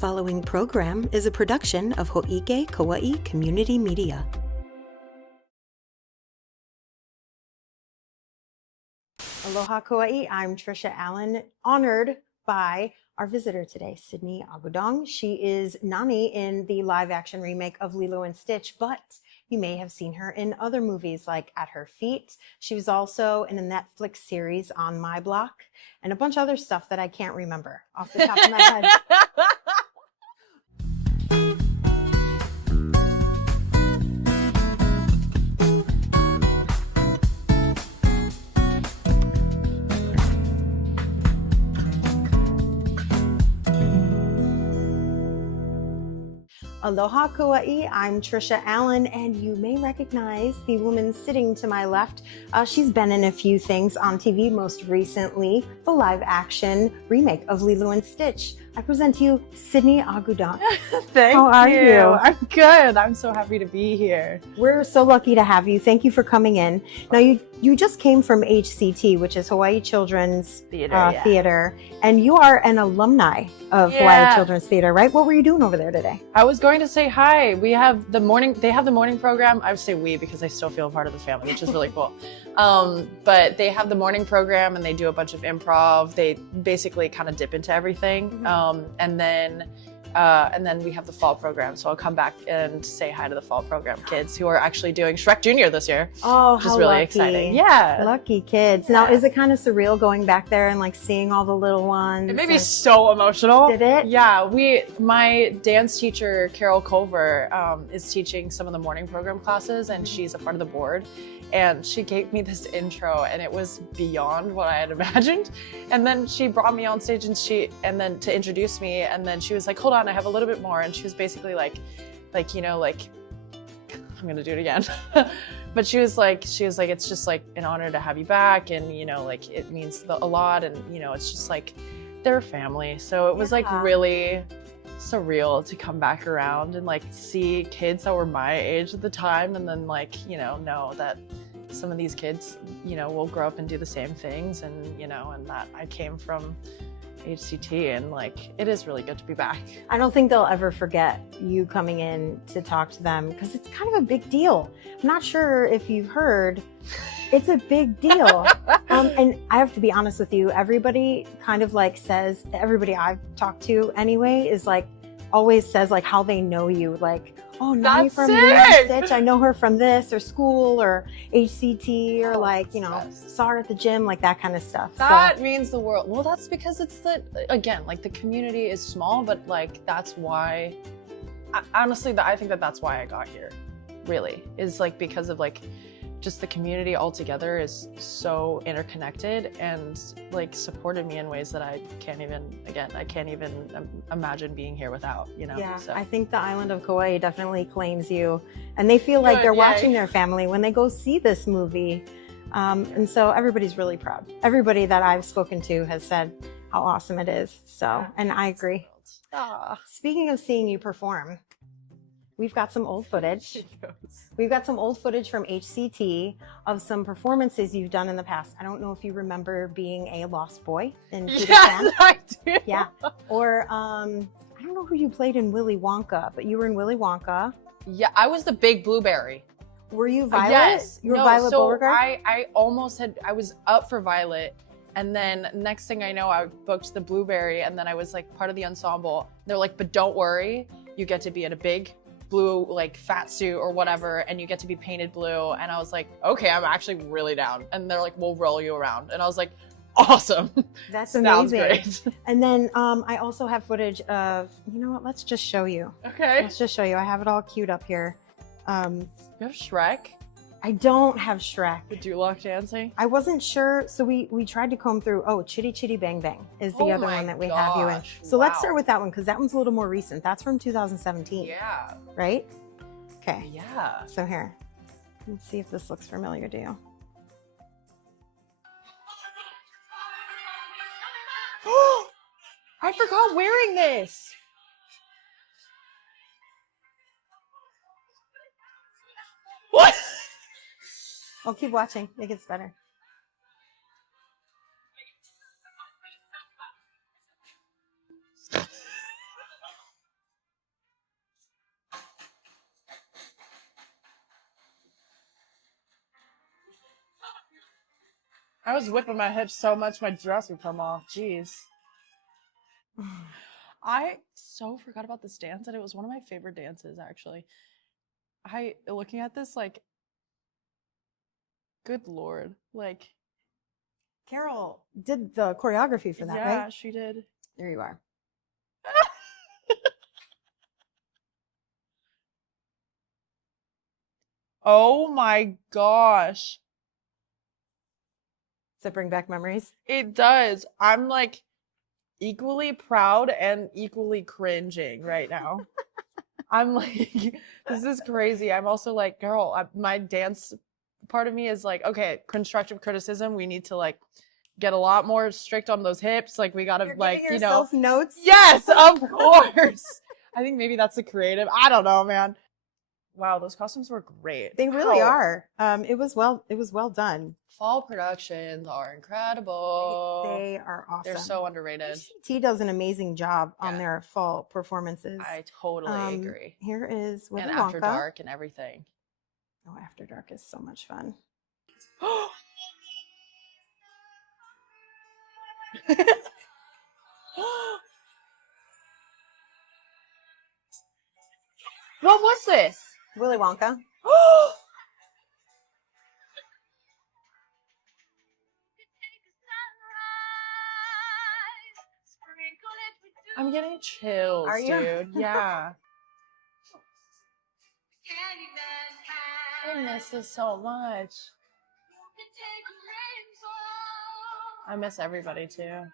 The following program is a production of Hōʻike Kauai Community Media. Aloha Kauai, I'm Tricia Allen, honored by our visitor today, Sienna Agudong. She is Nani in the live-action remake of Lilo and Stitch, but you may have seen her in other movies like At Her Feet. She was also in a Netflix series On My Block and a bunch of other stuff that I can't remember off the top of my head. Aloha Kauai, I'm Tricia Allen, and you may recognize the woman sitting to my left. She's been in a few things on TV, most recently the live-action remake of Lilo and Stitch. I present to you Sienna Agudong. Thank How are you? I'm good. I'm so happy to be here. We're so lucky to have you. Thank you for coming in. Now, you just came from HCT, which is Hawaii Children's Theater, and you are an alumni of Hawaii Children's Theater, right? What were you doing over there today? I was going to say hi. They have the morning program. I would say we because I still feel a part of the family, which is really cool. But they have the morning program and they do a bunch of improv. They basically kind of dip into everything. Mm-hmm. And then we have the fall program. So I'll come back and say hi to the fall program kids who are actually doing Shrek Jr. this year. Oh, which is really exciting. Yeah. Lucky kids. Now, is it kind of surreal going back there and like seeing all the little ones? It made me so emotional. Did it? Yeah. My dance teacher, Carol Culver, is teaching some of the morning program classes and she's a part of the board. And she gave me this intro and it was beyond what I had imagined. And then she brought me on stage and then to introduce me. And then she was like, hold on, I have a little bit more. And she was basically like, I'm going to do it again. But she was like, it's just like an honor to have you back. And, like it means a lot. And, it's just like, they're a family. So it was like really surreal to come back around and like see kids that were my age at the time. And then like, know that some of these kids, will grow up and do the same things. And, and that I came from HCT and like, it is really good to be back. I don't think they'll ever forget you coming in to talk to them because it's kind of a big deal. I'm not sure if you've heard, it's a big deal. And I have to be honest with you, everybody kind of like says, everybody I've talked to anyway is like, always says like how they know you, like, oh, Nani from Stitch, I know her from this or school or HCT or saw her at the gym, like that kind of stuff. That means the world. Well, that's because it's the community is small, but like that's why, honestly, I think that's why I got here, really, is like because of like just the community altogether is so interconnected and like supported me in ways that I can't even imagine being here without, Yeah, so. I think the island of Kauai definitely claims you and they feel like they're watching their family when they go see this movie. And so everybody's really proud. Everybody that I've spoken to has said how awesome it is. So, and I agree. Speaking of seeing you perform, we've got some old footage. We've got some old footage from HCT of some performances you've done in the past. I don't know if you remember being a lost boy in Peter Pan. Yes, I do. Yeah. Or I don't know who you played in Willy Wonka, but you were in Willy Wonka. Yeah, I was the big blueberry. Violet? Were you Violet? Yes. You were Violet Beauregard? I I was up for Violet. And then next thing I know, I booked the blueberry and then I was like part of the ensemble. They're like, but don't worry, you get to be in a big blue like fat suit or whatever and you get to be painted blue. And I was like, okay, I'm actually really down. And they're like, we'll roll you around. And I was like, awesome. That's amazing. Sounds great. And then I also have footage of, you know what, let's just show you. Okay. Let's just show you. I have it all queued up here. You have Shrek? I don't have Shrek. The Duloc dancing? I wasn't sure, so we tried to comb through. Oh, Chitty Chitty Bang Bang is the other one that we have you in. So let's start with that one because that one's a little more recent. That's from 2017. Yeah. Right? Okay. Yeah. So here, let's see if this looks familiar to you. I forgot wearing this. What? Oh, keep watching. It gets better. I was whipping my hips so much my dress would come off. Jeez. I so forgot about this dance, and it was one of my favorite dances, actually. Looking at this, like, good Lord. Like, Carol did the choreography for that, right? Yeah, she did. There you are. Oh my gosh. Does it bring back memories? It does. I'm like equally proud and equally cringing right now. I'm like, this is crazy. I'm also like, girl, my dance part of me is like, okay, constructive criticism. We need to like get a lot more strict on those hips. Like we gotta like, you know, notes. Yes, of course. I think maybe that's the creative. I don't know, man. Wow, those costumes were great. They really are. It was well done. Fall productions are incredible. They are awesome. They're so underrated. T does an amazing job on their fall performances. I totally agree. Here is Willy and Wonka. After Dark and everything. Oh, After Dark is so much fun. What was this? Willy Wonka. I'm getting chills, Are you? dude. Yeah. I miss this so much. I miss everybody too.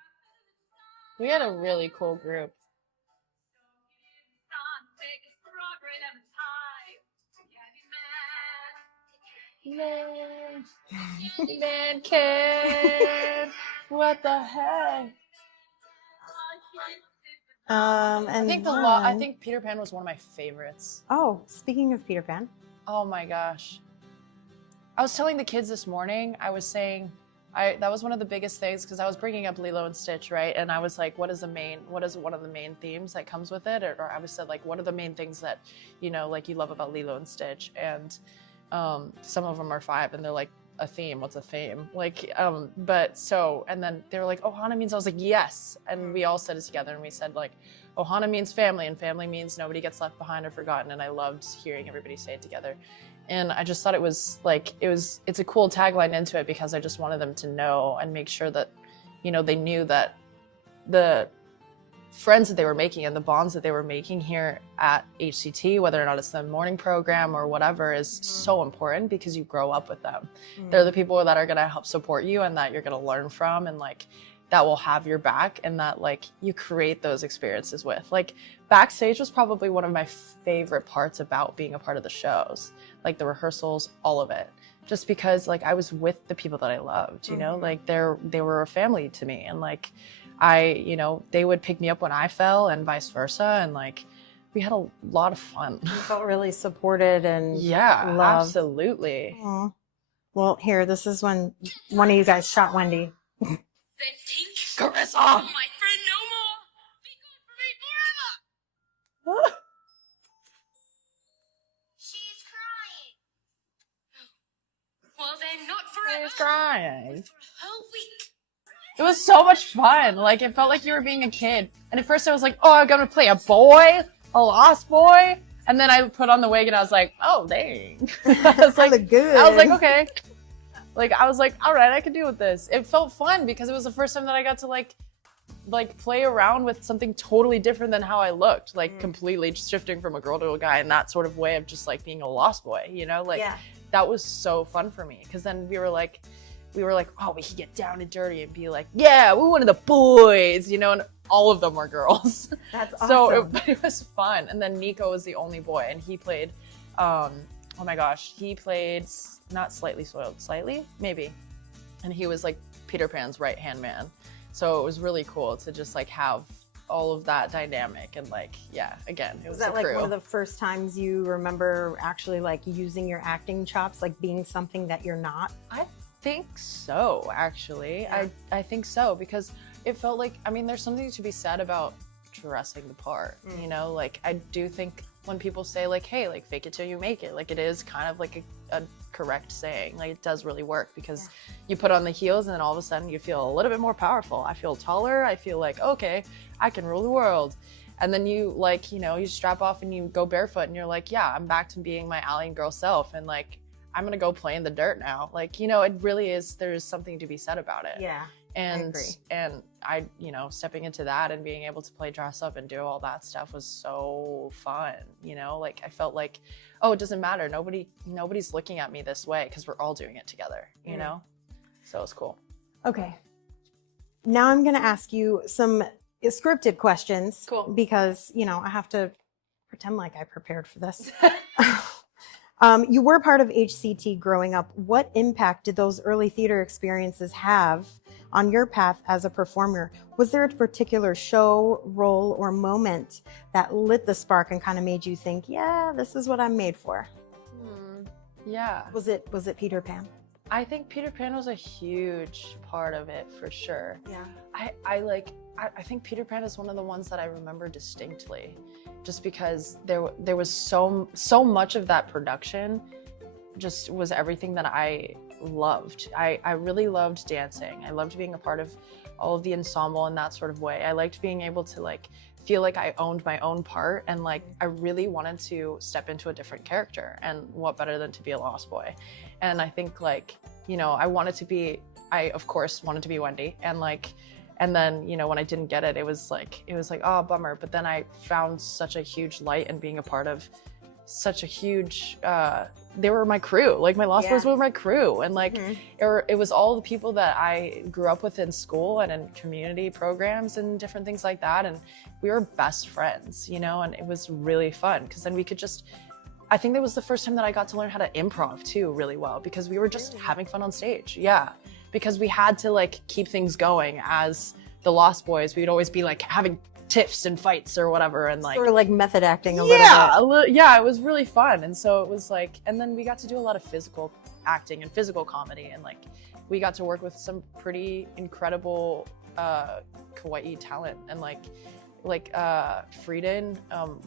We had a really cool group. Man kid. What the heck? And I think Peter Pan was one of my favorites. Oh, speaking of Peter Pan. Oh my gosh. I was telling the kids this morning, I was saying, that was one of the biggest things because I was bringing up Lilo and Stitch, right? And I was like, what is one of the main themes that comes with it? Or I was said like, what are the main things that, you know, like you love about Lilo and Stitch? And some of them are 5 and they're like, a theme, what's a theme? Like, and then they were like, Ohana means, I was like, yes. And we all said it together and we said like, Ohana means family and family means nobody gets left behind or forgotten. And I loved hearing everybody say it together. And I just thought it was like, it's a cool tagline into it because I just wanted them to know and make sure that, you know, they knew that the friends that they were making and the bonds that they were making here at HCT, whether or not it's the morning program or whatever, is so important because you grow up with them. They're the people that are going to help support you and that you're going to learn from and like that will have your back and that like you create those experiences with. Like backstage was probably one of my favorite parts about being a part of the shows, like the rehearsals, all of it. Just because like I was with the people that I loved, you know, like they were a family to me and like you know, they would pick me up when I fell and vice versa. And like, we had a lot of fun. You felt really supported and loved. Absolutely. Aww. Well, here, this is when one of you guys shot Wendy. Carissa! My friend no more. Be good for me forever. She's crying. Well, then not forever. She's crying. For a whole week. It was so much fun. Like, it felt like you were being a kid. And at first I was like, oh, I'm gonna play a boy? A lost boy? And then I put on the wig and I was like, oh, dang. I was like, okay. Like, I was like, all right, I can deal with this. It felt fun because it was the first time that I got to like play around with something totally different than how I looked. Like completely just shifting from a girl to a guy in that sort of way of just like being a lost boy, you know? Like that was so fun for me. Cause then we were like, oh, we could get down and dirty and be like, yeah, we're one of the boys, you know, and all of them were girls. That's awesome. So it was fun. And then Nico was the only boy and he played, oh my gosh, he played not Slightly Soiled, Slightly, maybe. And he was like Peter Pan's right-hand man. So it was really cool to just like have all of that dynamic and like, yeah, again, it was that a like crew. one of the first times you remember actually like using your acting chops, like being something that you're not? I think so, actually. Yeah. I think so because it felt like, I mean, there's something to be said about dressing the part, you know? Like, I do think when people say like, hey, like fake it till you make it, like it is kind of like a correct saying. Like it does really work because you put on the heels and then all of a sudden you feel a little bit more powerful. I feel taller. I feel like, okay, I can rule the world. And then you like, you know, you strap off and you go barefoot and you're like, yeah, I'm back to being my alien girl self. And like, I'm going to go play in the dirt now. Like, you know, it really is, there's something to be said about it. Yeah. And I, you know, stepping into that and being able to play dress up and do all that stuff was so fun. You know, like I felt like, oh, it doesn't matter. Nobody's looking at me this way because we're all doing it together, you know? So it's cool. Okay. Now I'm going to ask you some scripted questions. Cool. Because, you know, I have to pretend like I prepared for this. You were part of HCT growing up. What impact did those early theater experiences have on your path as a performer? Was there a particular show, role, or moment that lit the spark and kind of made you think, yeah, this is what I'm made for? Yeah. Was it Peter Pan? I think Peter Pan was a huge part of it for sure. Yeah. I think Peter Pan is one of the ones that I remember distinctly, just because there was so much of that production just was everything that I loved. I really loved dancing. I loved being a part of all of the ensemble in that sort of way. I liked being able to like feel like I owned my own part, and like I really wanted to step into a different character, and what better than to be a lost boy. And I think like, you know, I of course wanted to be Wendy, and then, you know, when I didn't get it, it was like, oh, bummer. But then I found such a huge light in being a part of such a huge, they were my crew. Like my Lost Boys were my crew. And like, it was all the people that I grew up with in school and in community programs and different things like that. And we were best friends, you know, and it was really fun because then we could just, I think that was the first time that I got to learn how to improv too really well, because we were just having fun on stage. Yeah. Because we had to like keep things going as the Lost Boys. We'd always be like having tiffs and fights or whatever, and like sort of like method acting a little bit. Yeah, it was really fun. And so it was like, and then we got to do a lot of physical acting and physical comedy, and like we got to work with some pretty incredible Kaua'i talent, and like Frieden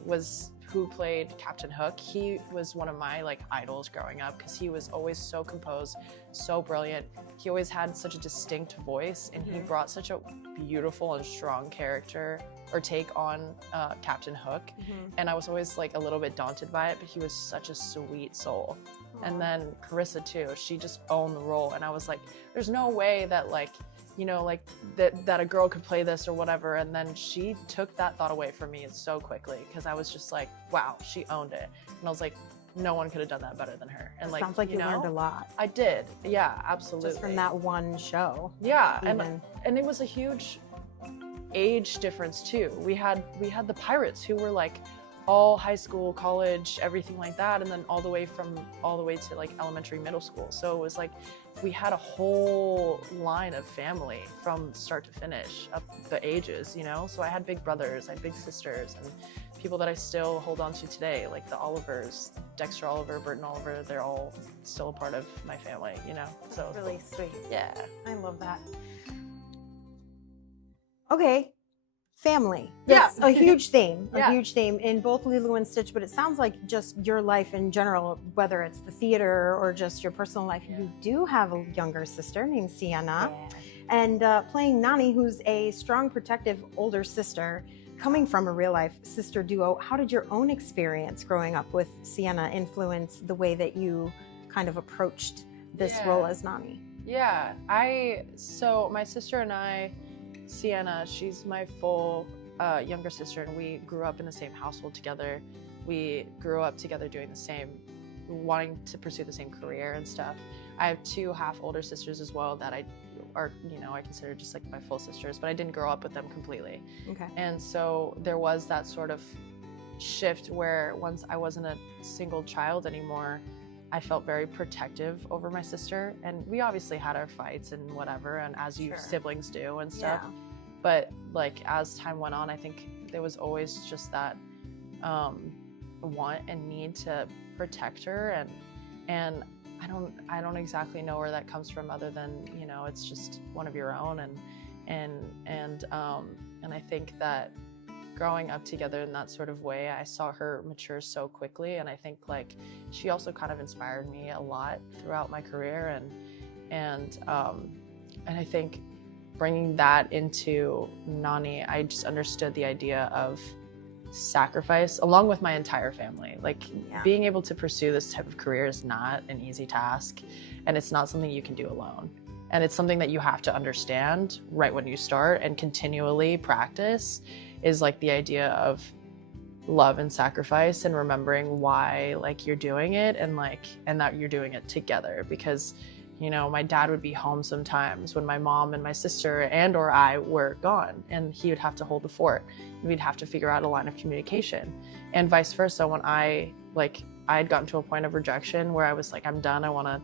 was who played Captain Hook. He was one of my like idols growing up because he was always so composed, so brilliant. He always had such a distinct voice, and he brought such a beautiful and strong character or take on Captain Hook. And I was always like a little bit daunted by it, but he was such a sweet soul. And then Carissa too, she just owned the role, and I was like, there's no way that like, you know, like that a girl could play this or whatever. And then she took that thought away from me so quickly, because I was just like, wow, she owned it. And I was like, no one could have done that better than her. And like, sounds like you learned a lot. I did. Yeah, absolutely. Just from that one show. Yeah. And it was a huge age difference too. We had the Pirates, who were like all high school, college, everything like that. And then all the way to like elementary, middle school. So it was like, we had a whole line of family from start to finish of the ages, you know? So I had big brothers, I had big sisters, and people that I still hold on to today, like the Olivers, Dexter Oliver, Burton Oliver, they're all still a part of my family, you know? So That's really sweet. Yeah. I love that. Okay. Family. Yeah. That's a huge theme. Yeah. A huge theme in both Lilo and Stitch, but it sounds like just your life in general, whether it's the theater or just your personal life. Yeah. You do have a younger sister named Sienna, Yeah. and playing Nani, who's a strong, protective older sister. Coming from a real life sister duo, how did your own experience growing up with Sienna influence the way that you kind of approached this role as Nani? Yeah, so my sister and I, Sienna, she's my full younger sister, and we grew up in the same household together. We grew up together doing the same, wanting to pursue the same career and stuff. I have two half older sisters as well that I consider just like my full sisters, but I didn't grow up with them completely. Okay. And so there was that sort of shift where once I wasn't a single child anymore, I felt very protective over my sister. And we obviously had our fights and whatever, and as you siblings do and stuff. Yeah. But like as time went on, I think there was always just that want and need to protect her, and I don't exactly know where that comes from, other than, you know, it's just one of your own, and I think that growing up together in that sort of way, I saw her mature so quickly, and I think like she also kind of inspired me a lot throughout my career, and I think bringing that into Nani, I just understood the idea of sacrifice along with my entire family. Like being able to pursue this type of career is not an easy task, and it's not something you can do alone. And it's something that you have to understand right when you start and continually practice, is like the idea of love and sacrifice and remembering why like you're doing it, and that you're doing it together. Because, you know, my dad would be home sometimes when my mom and my sister and or I were gone, and he would have to hold the fort, and we'd have to figure out a line of communication, and vice versa. When I had gotten to a point of rejection where I was like, I'm done, I want to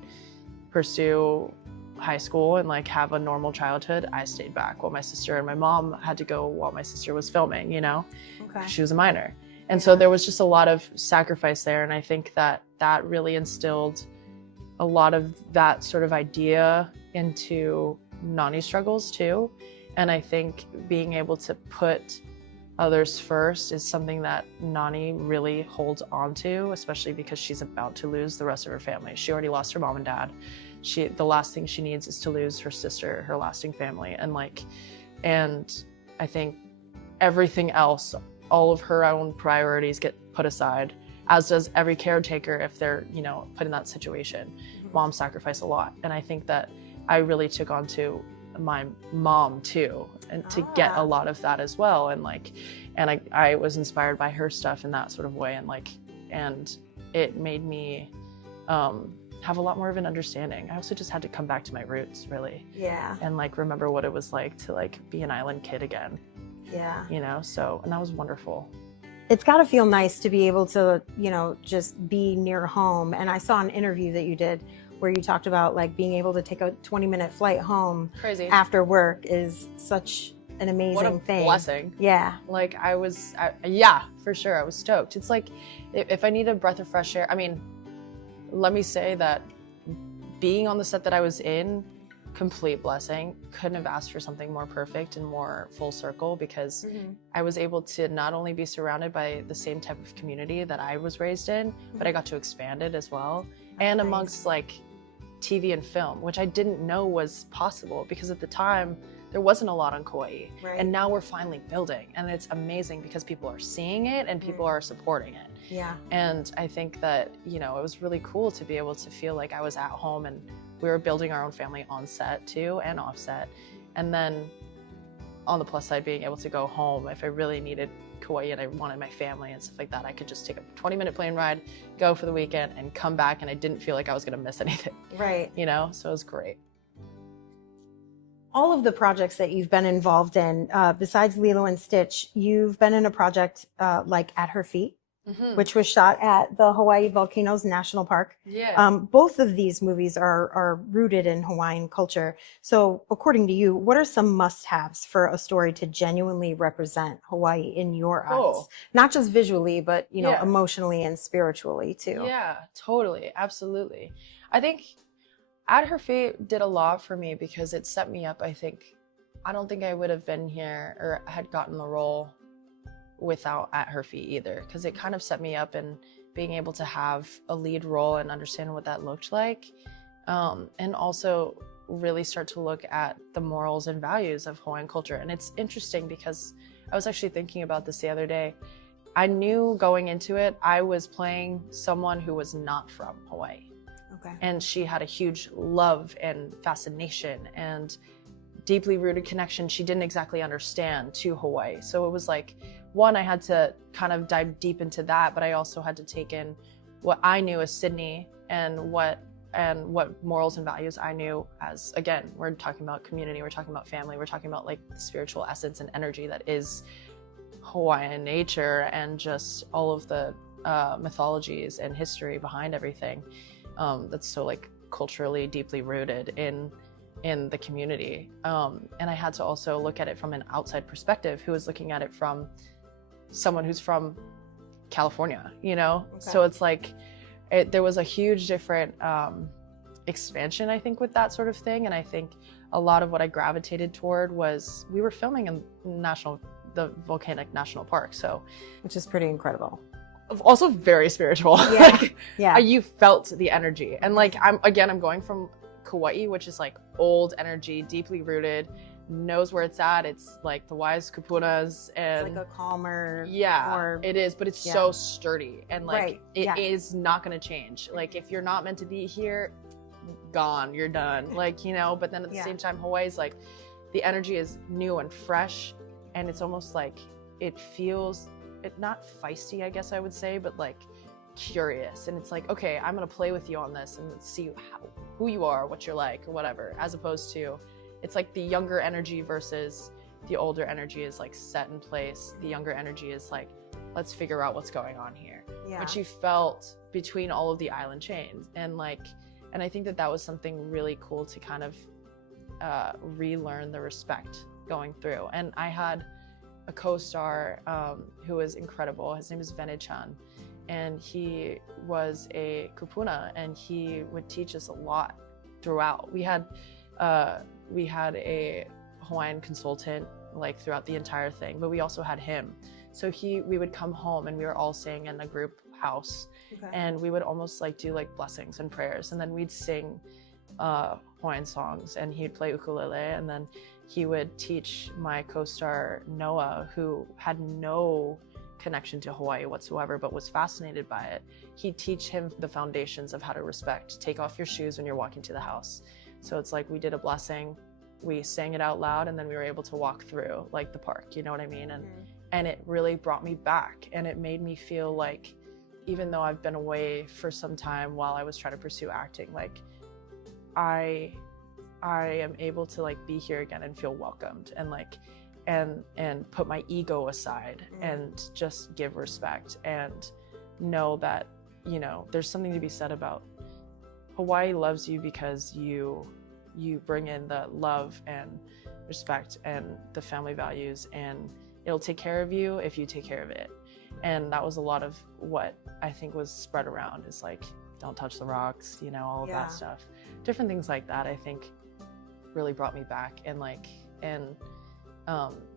pursue high school and like have a normal childhood, I stayed back while my sister and my mom had to go while my sister was filming, you know, she was a minor. And so there was just a lot of sacrifice there. And I think that that really instilled a lot of that sort of idea into Nani's struggles too. And I think being able to put others first is something that Nani really holds on to, especially because she's about to lose the rest of her family. She already lost her mom and dad. The last thing she needs is to lose her sister, her lasting family. And I think everything else, all of her own priorities get put aside, as does every caretaker if they're, you know, put in that situation. Mom sacrificed a lot. And I think that I really took on to my mom too, and to get a lot of that as well. And I was inspired by her stuff in that sort of way. And it made me have a lot more of an understanding. I also just had to come back to my roots, really. Yeah. And like remember what it was like to like be an island kid again. Yeah. You know, so, and that was wonderful. It's got to feel nice to be able to, you know, just be near home. And I saw an interview that you did where you talked about like being able to take a 20-minute flight home after work is such an amazing thing. Blessing. Yeah. Like yeah, for sure. I was stoked. It's like, if I need a breath of fresh air, I mean, let me say that being on the set that I was in, complete blessing. Couldn't have asked for something more perfect and more full circle, because I was able to not only be surrounded by the same type of community that I was raised in, but I got to expand it as well. And amongst like TV and film, which I didn't know was possible, because at the time there wasn't a lot on Kauai. And now we're finally building, and it's amazing because people are seeing it and people are supporting it. Yeah. And I think that, you know, it was really cool to be able to feel like I was at home, and we were building our own family on set too and off set. And then on the plus side, being able to go home if I really needed Kauai and I wanted my family and stuff like that, I could just take a 20-minute plane ride, go for the weekend, and come back, and I didn't feel like I was going to miss anything. Right. You know, so it was great. All of the projects that you've been involved in, besides Lilo and Stitch, you've been in a project like At Her Feet, which was shot at the Hawaii Volcanoes National Park. Yeah. Both of these movies are rooted in Hawaiian culture. So according to you, what are some must-haves for a story to genuinely represent Hawaii in your eyes? Not just visually, but, you know, emotionally and spiritually too. Yeah, totally. Absolutely. I think At Her Feet did a lot for me because it set me up. I don't think I would have been here or had gotten the role without At Her Feet either, because it kind of set me up in being able to have a lead role and understand what that looked like, and also really start to look at the morals and values of Hawaiian culture. And it's interesting because I was actually thinking about this the other day. I knew going into it, I was playing someone who was not from Hawaii. Okay. And she had a huge love and fascination and deeply rooted connection she didn't exactly understand to Hawaii. So it was like, one, I had to kind of dive deep into that, but I also had to take in what I knew as Sydney and what morals and values I knew as, again, we're talking about community, we're talking about family, we're talking about like the spiritual essence and energy that is Hawaiian nature, and just all of the mythologies and history behind everything that's so like culturally deeply rooted in the community. And I had to also look at it from an outside perspective, who was looking at it from someone who's from California, you know? Okay. So it's like, there was a huge different expansion, I think, with that sort of thing. And I think a lot of what I gravitated toward was, we were filming in National the volcanic national park. So, which is pretty incredible. Also very spiritual. Yeah. Like, Yeah. you felt the energy. And like, I'm going from Kaua'i, which is like old energy, deeply rooted, knows where it's at. It's like the wise kupunas, and It's like a calmer. yeah, it is, but it's so sturdy, and like it is not going to change. Like if you're not meant to be here, gone, you're done. Like, you know, but then at the same time, Hawaii's like, the energy is new and fresh, and it's almost like it feels not feisty, I guess I would say, but like curious. And it's like, okay, I'm gonna play with you on this and see who you are, what you're like, or whatever, as opposed to, it's like the younger energy versus the older energy is like set in place. The younger energy is like, let's figure out what's going on here, which you felt between all of the island chains. And like, and I think that was something really cool to kind of relearn the respect going through. And I had a co-star who was incredible. His name is Vene-chan, and he was a kupuna, and he would teach us a lot throughout. We had a Hawaiian consultant like throughout the entire thing, but we also had him. So we would come home and we were all staying in a group house, and we would almost like do like blessings and prayers, and then we'd sing Hawaiian songs, and he'd play ukulele, and then he would teach my co-star Noah, who had no connection to Hawaii whatsoever, but was fascinated by it. He'd teach him the foundations of how to respect. Take off your shoes when you're walking to the house. So it's like we did a blessing, we sang it out loud, and then we were able to walk through like the park, you know what I mean? And it really brought me back, and it made me feel like, even though I've been away for some time while I was trying to pursue acting, like I am able to like be here again and feel welcomed, and like and put my ego aside and just give respect, and know that, you know, there's something to be said about Hawaii loves you because you bring in the love and respect and the family values, and it'll take care of you if you take care of it. And that was a lot of what I think was spread around, is like, don't touch the rocks, you know, all of that stuff. Different things like that, I think, really brought me back, and like,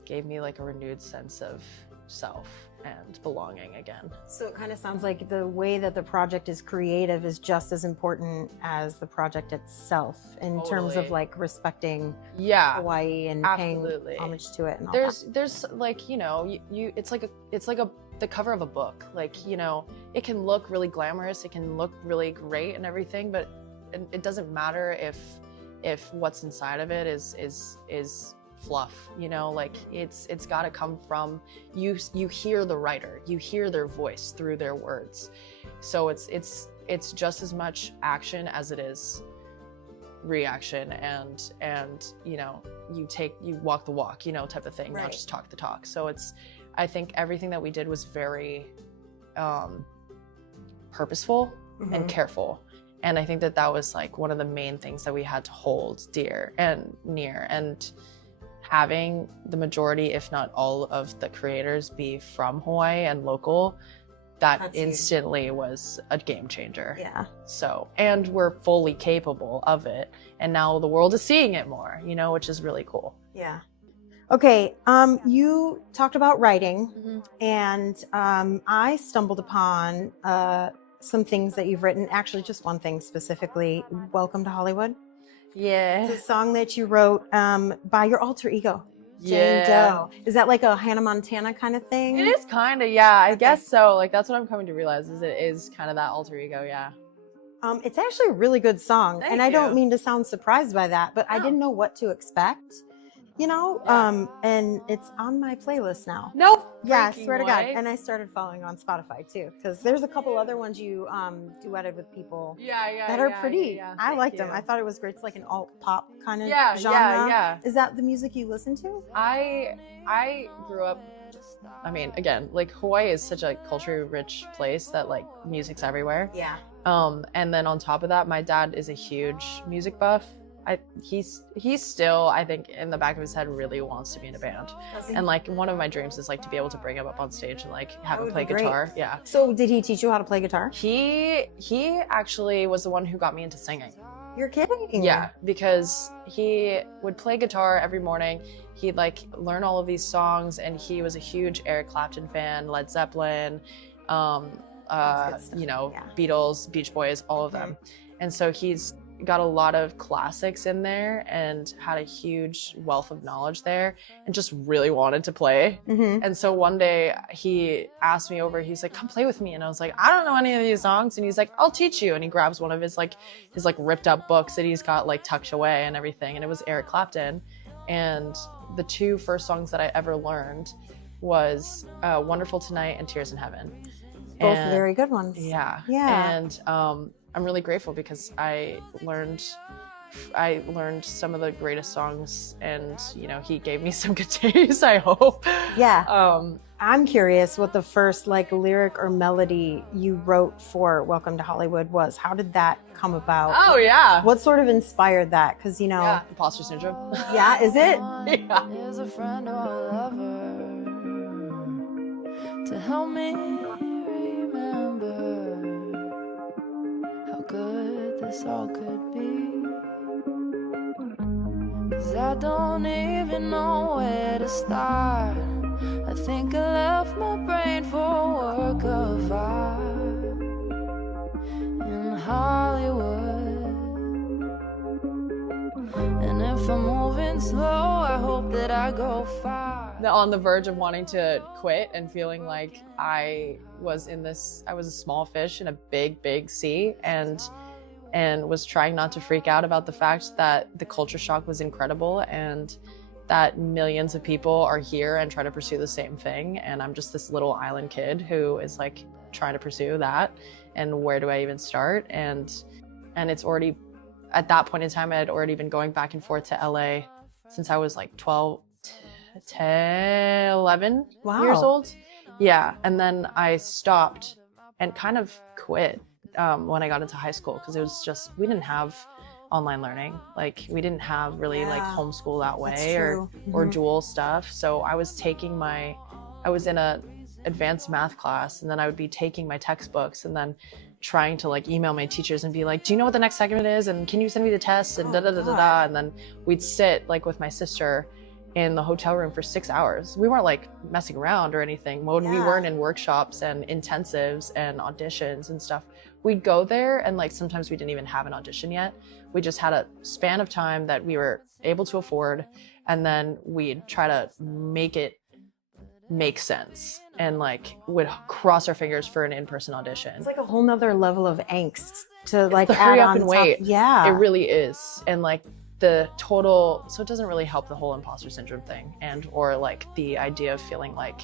gave me like a renewed sense of self and belonging again. So it kind of sounds like the way that the project is creative is just as important as the project itself in terms of like respecting Hawaii and paying homage to it. And all there's like, you know, it's like the cover of a book. Like, you know, it can look really glamorous, it can look really great and everything, but it doesn't matter if what's inside of it is fluff, you know, like it's got to come from you hear the writer, you hear their voice through their words. So it's just as much action as it is reaction, and you know, you walk the walk, you know, type of thing, not just talk the talk. So I think everything that we did was very purposeful and careful. And I think that was like one of the main things that we had to hold dear and near, and having the majority, if not all, of the creators be from Hawaii and local, that's instantly huge. Was a game changer. Yeah. So, and we're fully capable of it, and now the world is seeing it more, you know, which is really cool. Yeah. Okay, you talked about writing, and I stumbled upon some things that you've written. Actually, just one thing specifically. Welcome to Hollywood. Yeah. It's a song that you wrote by your alter ego, Jayne Doe. Is that like a Hannah Montana kind of thing? It is kind of, yeah. I guess so. Like, that's what I'm coming to realize, is it is kind of that alter ego, yeah. It's actually a really good song. Thank and you. I don't mean to sound surprised by that, but I didn't know what to expect. You know, and it's on my playlist now. No, yeah, I swear to God. And I started following on Spotify too, because there's a couple other ones you duetted with people that are pretty. Yeah. I liked them. I thought it was great. It's like an alt pop kind of genre. Yeah. Is that the music you listen to? I grew up, I mean, again, like Hawaii is such a culturally rich place that like music's everywhere. Yeah. And then on top of that, my dad is a huge music buff. He's still, I think, in the back of his head really wants to be in a band. And like one of my dreams is like to be able to bring him up on stage and like have him play guitar. Yeah. So did he teach you how to play guitar? He actually was the one who got me into singing. You're kidding. Yeah, because he would play guitar every morning. He'd like learn all of these songs, and he was a huge Eric Clapton fan, Led Zeppelin, Beatles, Beach Boys, all of them. And so he's got a lot of classics in there and had a huge wealth of knowledge there and just really wanted to play. And so one day he asked me over, he's like, come play with me. And I was like, I don't know any of these songs. And he's like, I'll teach you. And he grabs one of his ripped up books that he's got like tucked away and everything. And it was Eric Clapton. And the two first songs that I ever learned was Wonderful Tonight and Tears in Heaven. Both very good ones. Yeah. Yeah. And I'm really grateful because I learned some of the greatest songs, and he gave me some good taste, I hope. Yeah. I'm curious what the first like lyric or melody you wrote for Welcome to Hollywood was. How did that come about? Oh yeah. What sort of inspired that? Because imposter syndrome. Yeah, is it? Yeah. Is a friend or a lover to help me remember how good this all could be. 'Cause I don't even know where to start. I think I left my brain for work of art in Hollywood. And if I'm moving slow, I hope that I go far. On the verge of wanting to quit and feeling like I was a small fish in a big, big sea, and was trying not to freak out about the fact that the culture shock was incredible and that millions of people are here and try to pursue the same thing. And I'm just this little island kid who is like trying to pursue that. And where do I even start? And it's already, at that point in time, I had already been going back and forth to LA since I was like 11 years old. Yeah. And then I stopped and kind of quit when I got into high school, because it was just, we didn't have online learning. Like we didn't have really like homeschool that way or dual stuff. So I was in a advanced math class, and then I would be taking my textbooks and then trying to like email my teachers and be like, do you know what the next segment is? And can you send me the test? And da-da-da-da-da. And then we'd sit like with my sister in the hotel room for 6 hours. We weren't like messing around or anything. When we weren't in workshops and intensives and auditions and stuff, we'd go there, and like sometimes we didn't even have an audition yet. We just had a span of time that we were able to afford, and then we'd try to make it make sense and like would cross our fingers for an in-person audition. It's like a whole nother level of angst to like add add up on and top. wait. Yeah. It really is. And like so it doesn't really help the whole imposter syndrome thing, or like the idea of feeling like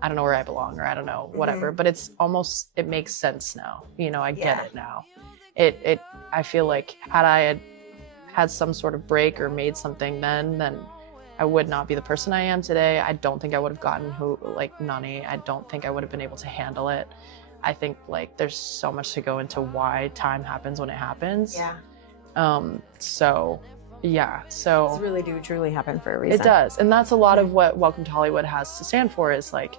I don't know where I belong, or I don't know, whatever. But it's almost, it makes sense now. I get it now. I feel like had I had some sort of break or made something then I would not be the person I am today. I don't think I would have gotten Nani. I don't think I would have been able to handle it. I think like there's so much to go into why time happens when it happens. Yeah. So It's really do truly happen for a reason. it does. And that's a lot of what Welcome to Hollywood has to stand for, is like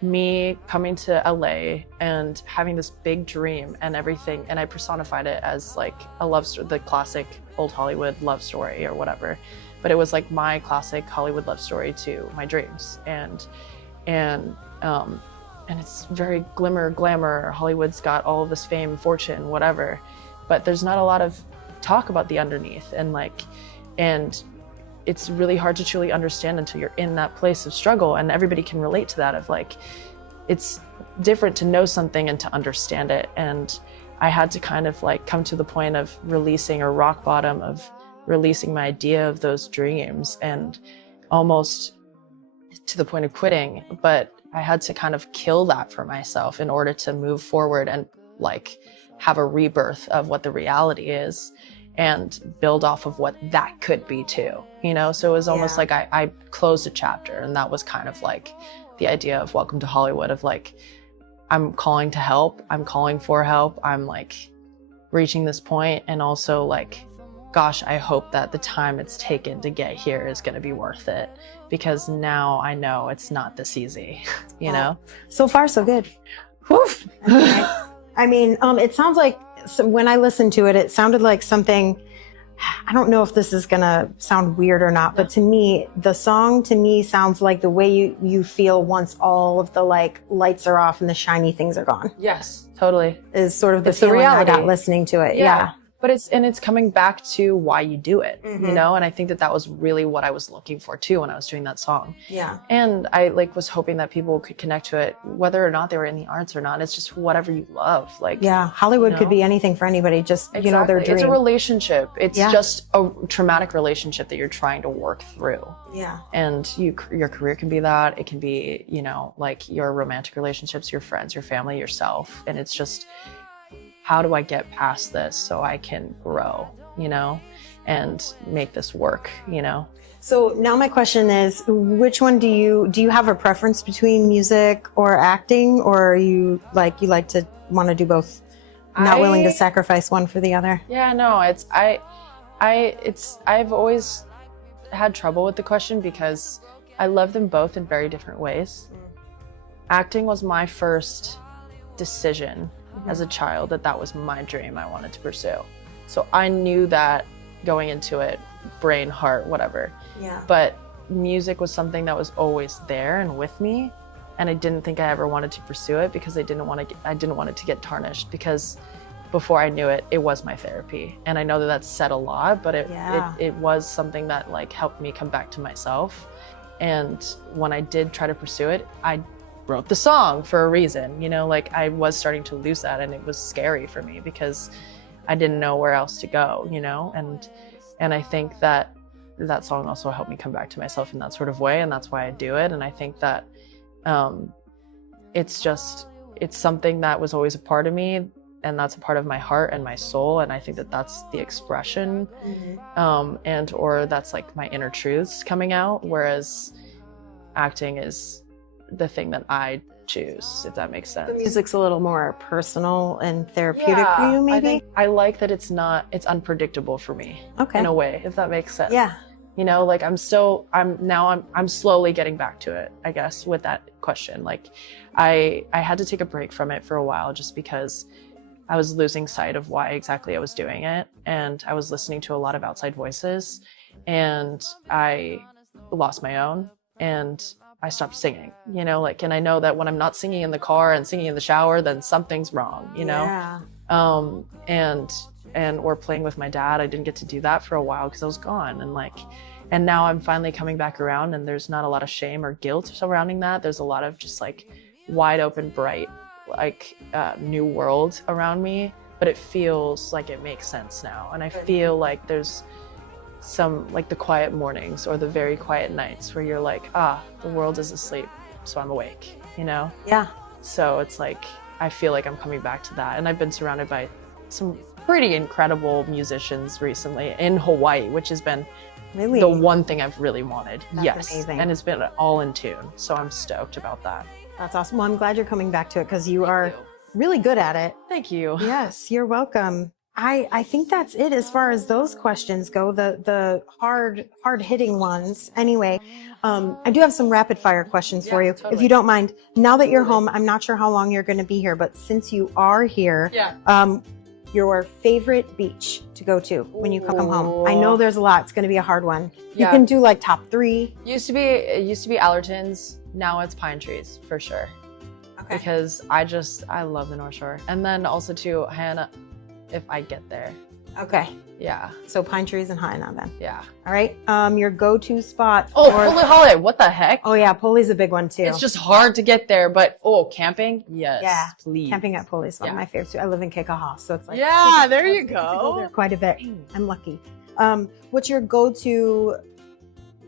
me coming to LA and having this big dream and everything. And I personified it as like a love story, the classic old Hollywood love story or whatever. But it was like my classic Hollywood love story to my dreams. And it's very glamour. Hollywood's got all of this fame, fortune, whatever. But there's not a lot of talk about the underneath, and it's really hard to truly understand until you're in that place of struggle. And everybody can relate to that, of like, it's different to know something and to understand it. And I had to kind of like come to the point of releasing, or rock bottom of releasing my idea of those dreams, and almost to the point of quitting. But I had to kind of kill that for myself in order to move forward and like have a rebirth of what the reality is and build off of what that could be too, So it was almost like I closed a chapter, and that was kind of like the idea of Welcome to Hollywood, of like, I'm calling to help, I'm calling for help, I'm like reaching this point, and also like, gosh, I hope that the time it's taken to get here is going to be worth it, because now I know it's not this easy, know? So far, so good. Woof. I mean, it sounds like, when I listened to it, it sounded like something I don't know if this is gonna sound weird or not, but to me, the song to me sounds like the way you feel once all of the like lights are off and the shiny things are gone. Yes, totally. Is sort of the It's the feeling I reality. got listening to it. Yeah. But it's coming back to why you do it, you know? And I think that was really what I was looking for too when I was doing that song. Yeah. And I like was hoping that people could connect to it, whether or not they were in the arts or not. It's just whatever you love. Like, Yeah. Hollywood you could know? be anything for anybody. Just, you know, their Exactly. dream. It's a relationship. It's Yeah. just a traumatic relationship that you're trying to work through. Yeah. And your career can be that. It can be, you know, like your romantic relationships, your friends, your family, yourself. And it's just, how do I get past this so I can grow, you know, and make this work, you know? So now my question is, which one do you have a preference between music or acting, or are you like to want to do both? Not willing to sacrifice one for the other? Yeah, no, I've always had trouble with the question because I love them both in very different ways. Acting was my first decision as a child, that was my dream I wanted to pursue. So I knew that going into it, brain, heart, whatever. Yeah. But music was something that was always there and with me, and I didn't think I ever wanted to pursue it because I didn't want it to get tarnished, because before I knew it, it was my therapy. And I know that that's said a lot, but it was something that like helped me come back to myself. And when I did try to pursue it, I wrote the song for a reason, you know, like I was starting to lose that, and it was scary for me because I didn't know where else to go, you know, and I think that song also helped me come back to myself in that sort of way, and that's why I do it. And I think that it's something that was always a part of me, and that's a part of my heart and my soul, and I think that that's the expression, and or that's like my inner truths coming out, whereas acting is the thing that I choose, if that makes sense. The music's a little more personal and therapeutic for you, maybe? I like that it's unpredictable for me, in a way, if that makes sense. Yeah. You know, like I'm slowly getting back to it, I guess, with that question. Like I had to take a break from it for a while just because I was losing sight of why exactly I was doing it. And I was listening to a lot of outside voices, and I lost my own, and I stopped singing, you know, like, and I know that when I'm not singing in the car and singing in the shower, then something's wrong, you know? Yeah. And or playing with my dad, I didn't get to do that for a while because I was gone. And now I'm finally coming back around, and there's not a lot of shame or guilt surrounding that. There's a lot of just like wide open, bright, like new world around me, but it feels like it makes sense now. And I feel like there's some like the quiet mornings or the very quiet nights where you're like, the world is asleep, so I'm awake, you know? Yeah. So it's like, I feel like I'm coming back to that. And I've been surrounded by some pretty incredible musicians recently in Hawaii, which has been Really? the one thing I've really wanted. That's yes. amazing. And it's been all in tune. So I'm stoked about that. That's awesome. Well, I'm glad you're coming back to it because you are really good at it. Thank you. Yes, you're welcome. I think that's it as far as those questions go, the hard hitting ones. Anyway, I do have some rapid fire questions for you, totally. if you don't mind. Now that you're home, I'm not sure how long you're going to be here, but since you are here, your favorite beach to go to when you come home. I know there's a lot. It's going to be a hard one. You can do like top 3. It used to be Allertons. Now it's Pine Trees for sure. Okay. Because I love the North Shore. And then also to Hana, if I get there. Okay. Yeah. So Pine Trees and Haina then. Yeah. All right. Your go-to spot Oh, for... Holy Holiday. What the heck? Oh yeah, Poli's a big one too. It's just hard to get there, but camping? Yes. Yeah. Please. Camping at Poli's one of my favorites too. I live in Kekaha, so it's like Yeah, there you I get to go there go. quite a bit. I'm lucky. What's your go-to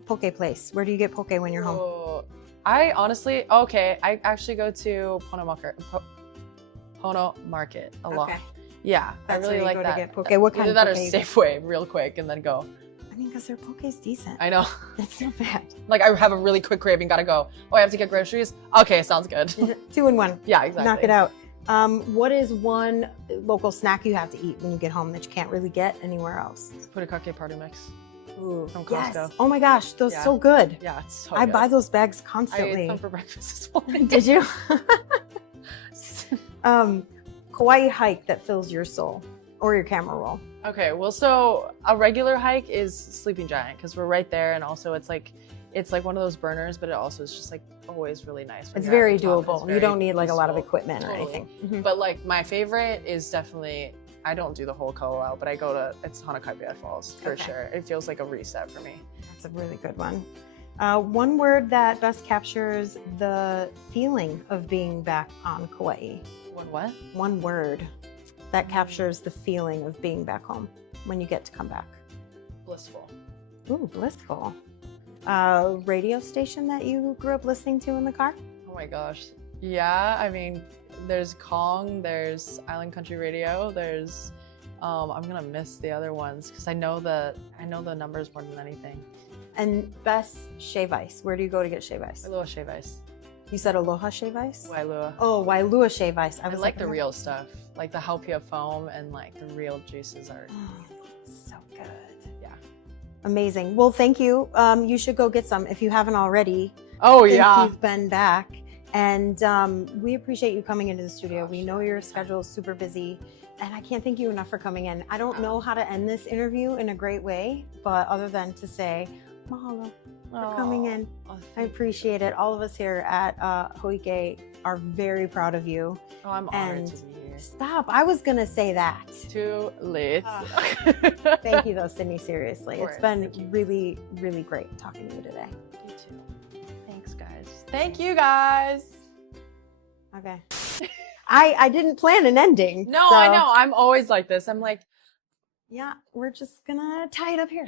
poke place? Where do you get poke when you're home? Oh, I actually go to Pono Market a lot. Okay. Yeah, That's I really where you like go to that. get poke. What kind Either of that or poke you get? Safeway real quick and then go. I mean, because their poke's decent. I know. It's not bad. Like I have a really quick craving, gotta go. Oh, I have to get groceries? Okay, sounds good. 2 in 1. Yeah, exactly. Knock it out. What is one local snack you have to eat when you get home that you can't really get anywhere else? Purikake party mix. Ooh, From yes. Costco. Oh my gosh, those Yeah. so good. Yeah, it's so I good. buy those bags I constantly. ate them for breakfast this morning. Did you? Kaua'i hike that fills your soul or your camera roll. Okay, well, so a regular hike is Sleeping Giant because we're right there, and also it's like one of those burners, but it also is just like always really nice. It's very doable. You don't need like a lot of equipment or anything. Mm-hmm. But like my favorite is definitely, I don't do the whole Kaua'i, but I go to, it's Kaua'i Falls for sure. It feels like a reset for me. That's a really good one. One word that best captures the feeling of being back on Kauai. One what? One word that captures the feeling of being back home when you get to come back. Blissful. Ooh, blissful. Radio station that you grew up listening to in the car? Oh my gosh. Yeah, I mean, there's Kong, there's Island Country Radio, there's, I'm gonna miss the other ones because I know the numbers more than anything. And best shave ice. Where do you go to get shave ice? Aloha shave ice. You said Aloha shave ice? Wailua. Oh, Wailua shave ice. I like the real stuff, like the Haupia foam and like the real juices are. So good. Yeah. Amazing. Well, thank you. You should go get some if you haven't already. Oh since yeah. You've been back, and we appreciate you coming into the studio. We know your schedule is super busy, and I can't thank you enough for coming in. I don't know how to end this interview in a great way, but other than to say mahalo for coming in. I appreciate it. All of us here at Hōʻike are very proud of you. Oh, I'm honored to be here. Stop. I was going to say that. Too late. Thank you, though, Sydney. Seriously. It's been really, really great talking to you today. You too. Thanks, guys. Thank you, guys. Okay. I didn't plan an ending. No, so. I know. I'm always like this. I'm like, Yeah, we're just going to tie it up here.